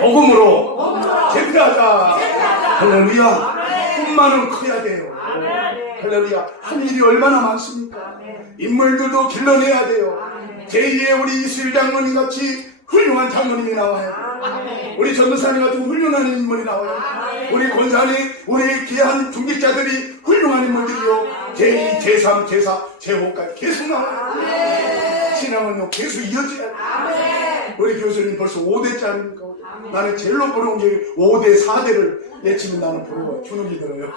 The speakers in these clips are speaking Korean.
복음으로 제패하자. 할렐루야. 꿈만은 커야 돼요. 할렐루야. 할 일이 얼마나 많습니까? 인물들도 길러내야 돼요. 제2의 우리 이슬 장로님 같이 훌륭한 장로님이 나와요. 우리 전도사님 같은 훌륭한 인물이 나와요. 우리 권사님, 우리 귀한 중직자들이 훌륭한 인물들이요. 제2, 제3, 제4, 제5까지 계속 나와요. 신앙은요, 계속 이어져야 돼요. 우리 교수님 벌써 5대짜리니까. 나는 제일로 부러운 게 5대, 4대를 내치면 나는 부러워. 주눅이 들어요.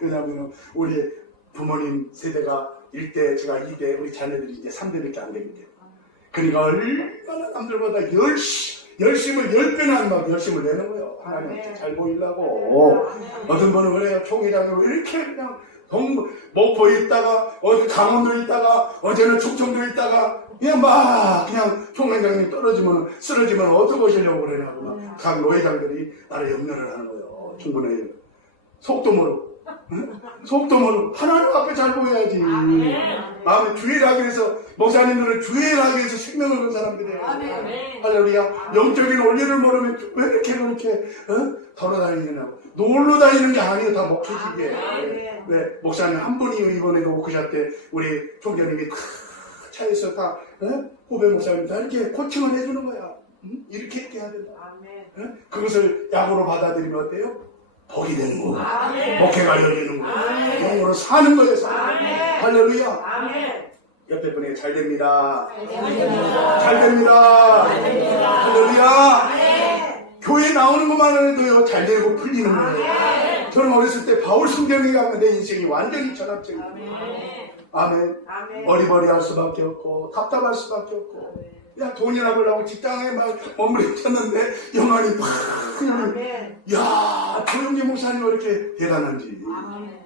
왜냐하면 우리 부모님 세대가 1대, 제가 2대, 우리 자녀들이 이제 3대밖에 안 때문에. 그러니까 얼마나 남들보다 열심, 열심을 10배나 막 열심을 내는 거예요. 하나님한테 잘 보이려고. 어떤 분은 그래요. 총회장으로 이렇게 그냥 동, 목포에 있다가, 어디 강원도에 있다가, 어제는 충청도에 있다가, 그냥 막, 그냥 총회장님 떨어지면, 쓰러지면 어떻게 오시려고 그러냐고. 막, 각 노회장들이 나를 염려를 하는 거예요. 충분해요. 속도 모르고. 응? 속도 모르고. 하나님 앞에 잘 보여야지. 마음에 주의하기 위해서, 목사님들은 주의하기 위해서 생명을 건 사람들이에요. 할렐루야. 영적인 원리를 모르면 왜 이렇게 그렇게 어? 돌아다니냐고. 놀러 다니는 게 아니에요. 다 목회직이에요. 네. 네. 목사님 한 분이 이번에도 오크샷 때 우리 총장님이 다 차에서 다 어? 후배 목사님 다 이렇게 코칭을 해주는 거야. 응? 이렇게 이렇게 해야 된다. 어? 그것을 약으로 받아들이면 어때요? 복이 되는 거고 목회가 열리는 거고 영으로 사는 거예요. 사는 거예요. 할렐루야. 옆에 분에게 잘 됩니다. 잘 됩니다. 할렐루야. 교회 나오는 것만 해도요, 잘 되고 풀리는 거예요. 저는 어렸을 때 바울 가면 내 인생이 완전히 전압적이에요. 아멘. 머리머리 할 수밖에 없고, 답답할 수밖에 없고. 야, 돈이나 벌라고 직장에 막 머무르쳤는데, 영안이 팍, 그냥, 야, 조용기 목사님 왜 이렇게 대단한지.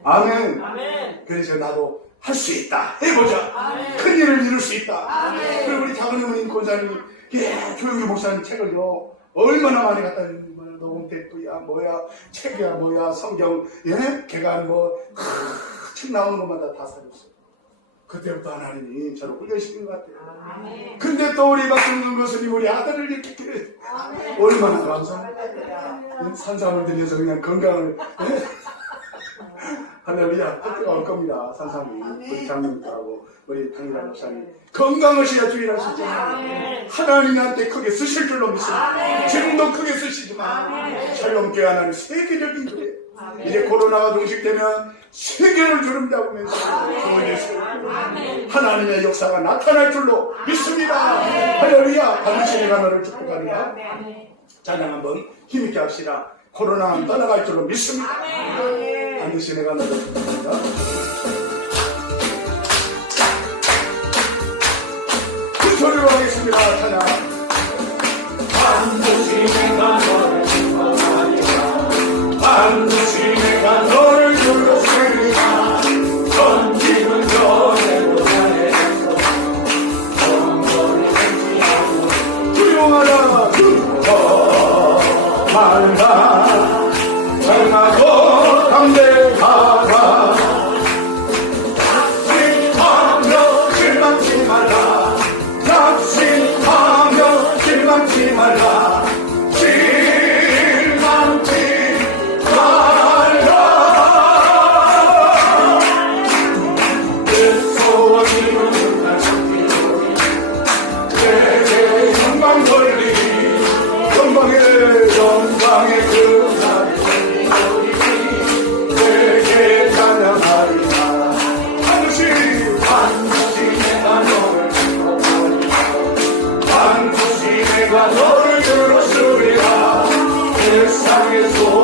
아멘. 그래서 나도 할 수 있다. 해보자. 큰 일을 이룰 수 있다. 그리고 우리 작은 어머님 권사님이 예, 조용히 목사님 책을요 얼마나 많이 갖다 주는 거야. 녹음테이프야 뭐야 책이야 뭐야 성경 예 개간 뭐책 나오는 것마다 다 사줬어요. 그때부터 하나님이 저를 훈련시킨 것 같아요. 근데 또 우리 박성준 교수님 우리 아들을 이렇게 기르 얼마나 감사합니다. 산삼을 들여서 그냥 건강을 예? 할렐루야 뜻가 올 겁니다 산삼이. 우리 장님하고 우리 당일아 목사님. 건강하셔야 수 있잖아요 하나님한테 크게 쓰실 줄로 믿습니다 지금도 크게 쓰시지만 샬롬교회 하나님 세계적인 교회 이제 코로나가 종식되면 세계를 주름 잡으면서. 교회에서 하나님의 역사가 나타날 줄로 믿습니다. 할렐루야. 반드시 내가 너를 축복하리라 찬양 한번 힘있게 합시다. 코로나는 떠나갈 줄로 믿습니다. 반드시 내가 축복합니다. 큰 소리로 하겠습니다 찬양 반드시 내가 Allah 소리